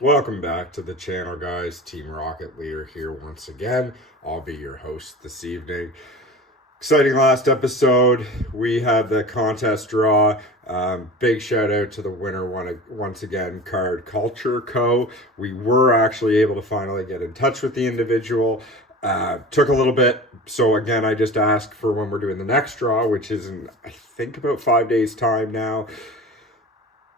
Welcome back to the channel, guys. Team Rocket Leader here once again. I'll be your host this evening. Exciting last episode. We had the contest draw. Big shout out to the winner once again, Card Culture Co. We were actually able to finally get in touch with the individual. Took a little bit, so again, I just asked for when we're doing the next draw, which is in, I think, about 5 days' time now,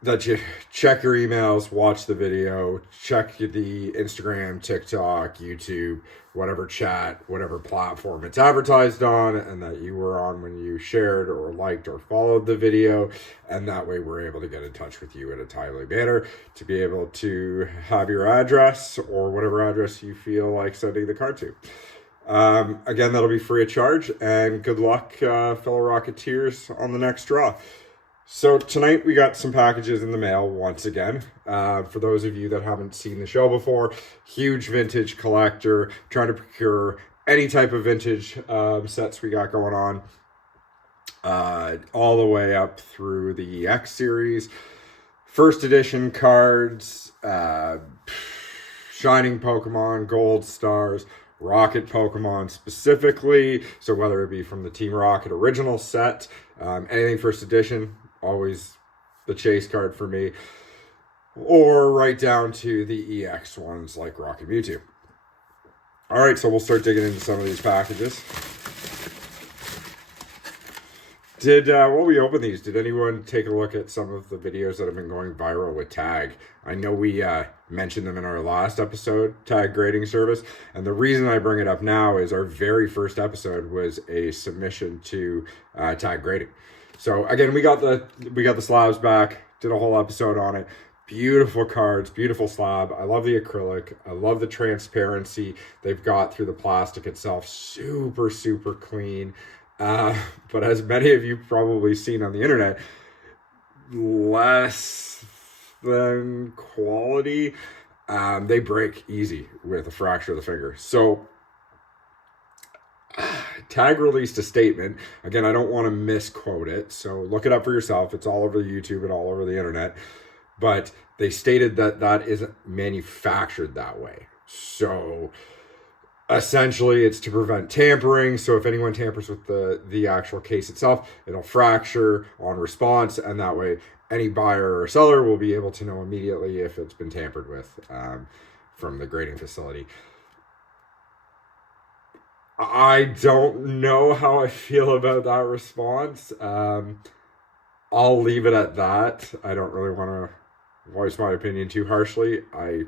that you check your emails, watch the video, check the Instagram, TikTok, YouTube, whatever chat, whatever platform it's advertised on, and that you were on when you shared or liked or followed the video. And that way we're able to get in touch with you in a timely manner to be able to have your address or whatever address you feel like sending the card to. Again, that'll be free of charge, and good luck, fellow Rocketeers, on the next draw. So tonight we got some packages in the mail once again. For those of you that haven't seen the show before, huge vintage collector, trying to procure any type of vintage sets we got going on, all the way up through the EX series, first edition cards, shining Pokemon, gold stars, Rocket Pokemon specifically. So whether it be from the Team Rocket original set, anything first edition, always the chase card for me, or right down to the EX ones like Rocket Mewtwo. All right, so we'll start digging into some of these packages. While we open these, did anyone take a look at some of the videos that have been going viral with Tag? I know we mentioned them in our last episode, Tag Grading Service, and the reason I bring it up now is our very first episode was a submission to Tag Grading. So again, we got the slabs back, did a whole episode on it. Beautiful cards, beautiful slab. I love the acrylic. I love the transparency they've got through the plastic itself. Super, super clean. But as many of you probably seen on the internet, less than quality. They break easy with a fracture of the finger. So Tag released a statement. Again, I don't want to misquote it, so look it up for yourself. It's all over YouTube and all over the internet. But they stated that that isn't manufactured that way. So essentially, it's to prevent tampering. So if anyone tampers with the actual case itself, it'll fracture on response, and that way any buyer or seller will be able to know immediately if it's been tampered with from the grading facility. I don't know how I feel about that response. I'll leave it at that. I don't really want to voice my opinion too harshly. I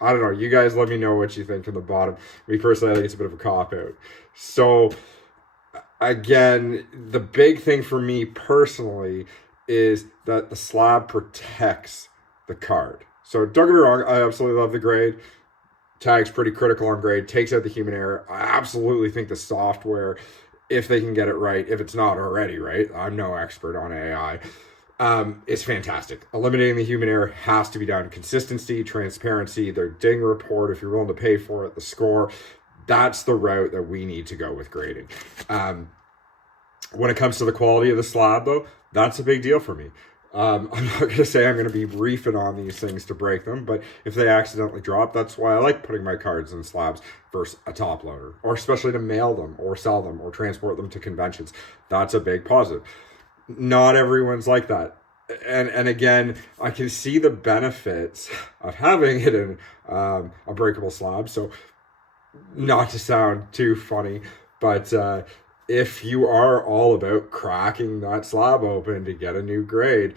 don't know. You guys let me know what you think from the bottom. Me personally, I think it's a bit of a cop-out. So, again, the big thing for me personally is that the slab protects the card. So don't get me wrong, I absolutely love the grade. Tag's pretty critical on grade, takes out the human error. I absolutely think the software, if they can get it right, if it's not already right, I'm no expert on AI, is fantastic. Eliminating the human error has to be down to consistency, transparency, their ding report, if you're willing to pay for it, the score. That's the route that we need to go with grading. When it comes to the quality of the slab, though, that's a big deal for me. I'm not going to say I'm going to be reefing on these things to break them, but if they accidentally drop, that's why I like putting my cards in slabs versus a top loader, or especially to mail them or sell them or transport them to conventions. That's a big positive. Not everyone's like that. And again, I can see the benefits of having it in a breakable slab. So not to sound too funny, but if you are all about cracking that slab open to get a new grade,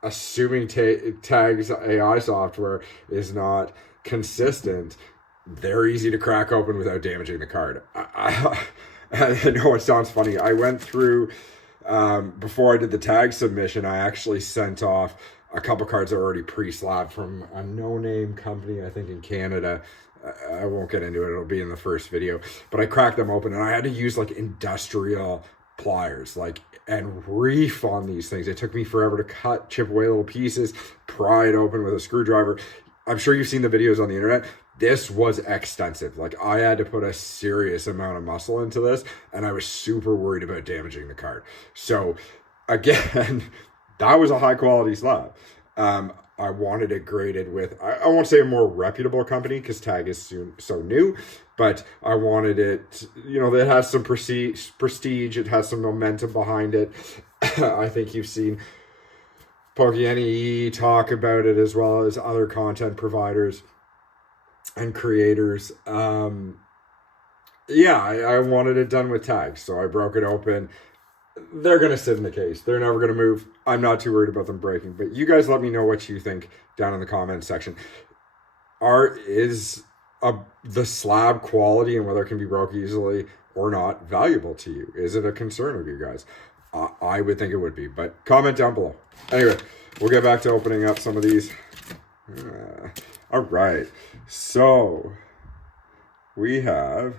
assuming Tag's AI software is not consistent, they're easy to crack open without damaging the card. I know it sounds funny. I went through, before I did the Tag submission, I actually sent off a couple cards that are already pre-slabbed from a no-name company, I think in Canada. I won't get into it, it'll be in the first video, but I cracked them open and I had to use like industrial pliers, and reef on these things. It took me forever to cut, chip away little pieces, pry it open with a screwdriver. I'm sure you've seen the videos on the internet. this was extensive. Like, I had to put a serious amount of muscle into this, and I was super worried about damaging the card. So, again, that was a high quality slab. I wanted it graded with, I won't say a more reputable company because Tag is so new, but I wanted it, you know, that has some prestige, it has some momentum behind it. I think you've seen PokeNE talk about it as well as other content providers and creators. Yeah, I wanted it done with Tag, so I broke it open. They're going to sit in the case. They're never going to move. I'm not too worried about them breaking. But you guys let me know what you think down in the comments section. Is the slab quality and whether it can be broke easily or not valuable to you? Is it a concern of you guys? I would think it would be. But comment down below. Anyway, we'll get back to opening up some of these. All right. So, we have...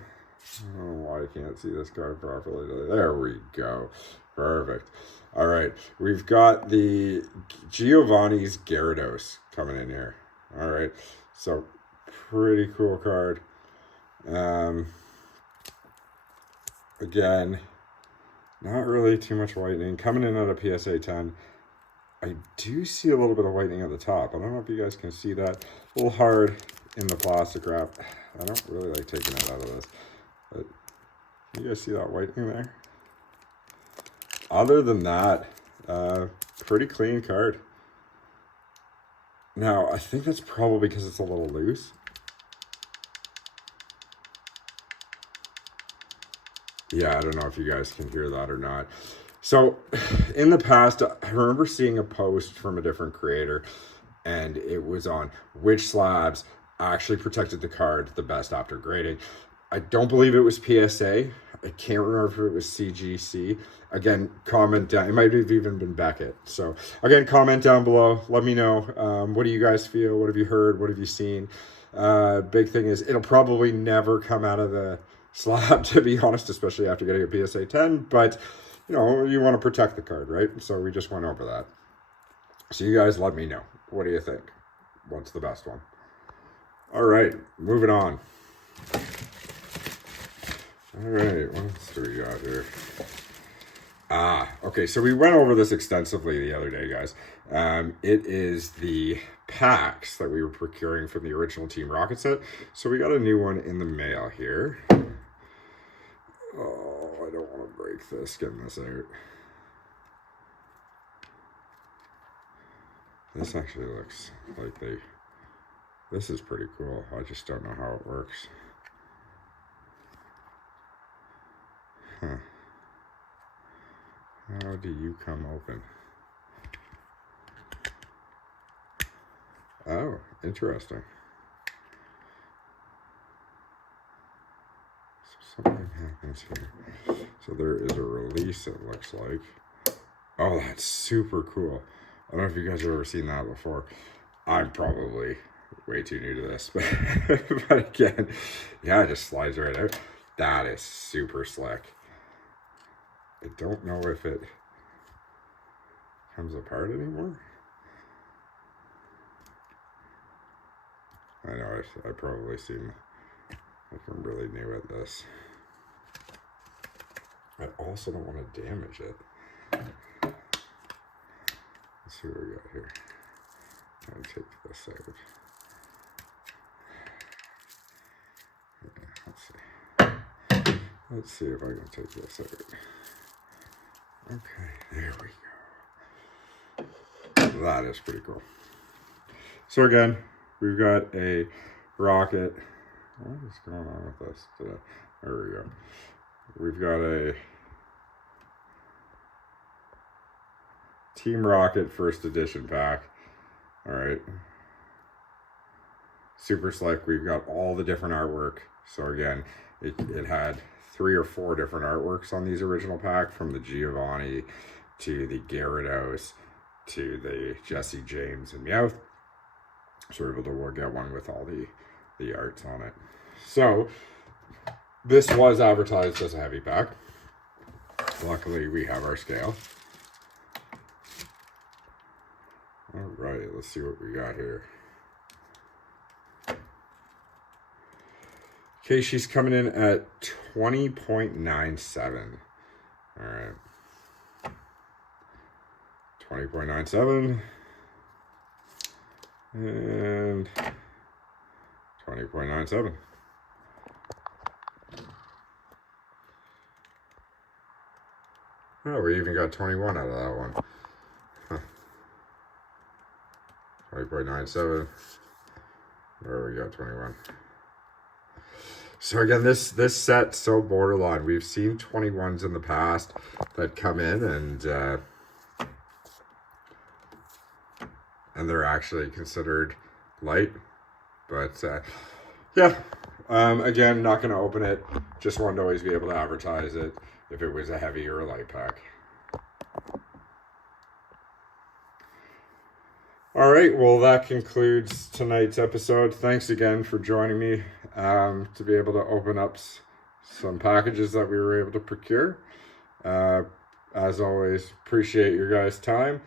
I don't know why I can't see this card properly. There we go. Perfect. All right. We've got the Giovanni's Gyarados coming in here. All right. So, pretty cool card. Again, not really too much whitening. Coming in at a PSA 10. I do see a little bit of whitening at the top. I don't know if you guys can see that. A little hard in the plastic wrap. I don't really like taking it out of this. But you guys see that whitening there? Other than that, pretty clean card. Now, I think that's probably because it's a little loose. Yeah, I don't know if you guys can hear that or not. So, in the past, I remember seeing a post from a different creator, and it was on which slabs actually protected the card the best after grading. I don't believe it was PSA. I can't remember if it was CGC. Again, comment down. It might have even been Beckett. So, again, comment down below. Let me know. What do you guys feel? What have you heard? What have you seen? Big thing is, it'll probably never come out of the slab, to be honest, especially after getting a PSA 10. But, you know, you want to protect the card, right? So, we just went over that. So, you guys let me know. What do you think? What's the best one? All right, moving on. All right, what else do we got here? Okay, so we went over this extensively the other day, guys. It is the packs that we were procuring from the original Team Rocket set. So we got a new one in the mail here. Oh, I don't want to break this, getting this out. This actually looks like this is pretty cool. I just don't know how it works. Huh. How do you come open? Oh, interesting. So something happens here. So there is a release, it looks like. Oh, that's super cool. I don't know if you guys have ever seen that before. I'm probably way too new to this, but, but again, yeah, it just slides right out. That is super slick. I don't know if it comes apart anymore. I know, I probably seem like I'm really new at this. I also don't want to damage it. Let's see what we got here. I'm going to take this out. Yeah, let's see if I can take this out. Okay, there we go. That is pretty cool. So again, we've got a rocket. What is going on with this today? There we go. We've got a Team Rocket first edition pack. All right. Super slick. We've got all the different artwork. So again, it had 3 or 4 different artworks on these original pack, from the Giovanni to the Gyarados to the Jesse James and Meowth. So we're able to get one with all the arts on it. So this was advertised as a heavy pack. Luckily, we have our scale. All right, let's see what we got here. Okay, she's coming in at 20.97. All right. 20.97 and 20.97. Oh, we even got 21 out of that one. Huh. 20.97. Where we got 21. So again, this set's so borderline. We've seen 21s in the past that come in and they're actually considered light. But yeah, again, not going to open it. Just wanted to always be able to advertise it if it was a heavy or a light pack. All right, well, that concludes tonight's episode. Thanks again for joining me to be able to open up some packages that we were able to procure. As always, appreciate your guys' time,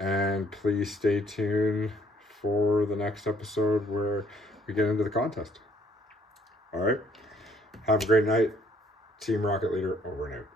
and please stay tuned for the next episode where we get into the contest. All right, have a great night. Team Rocket Leader, over and out.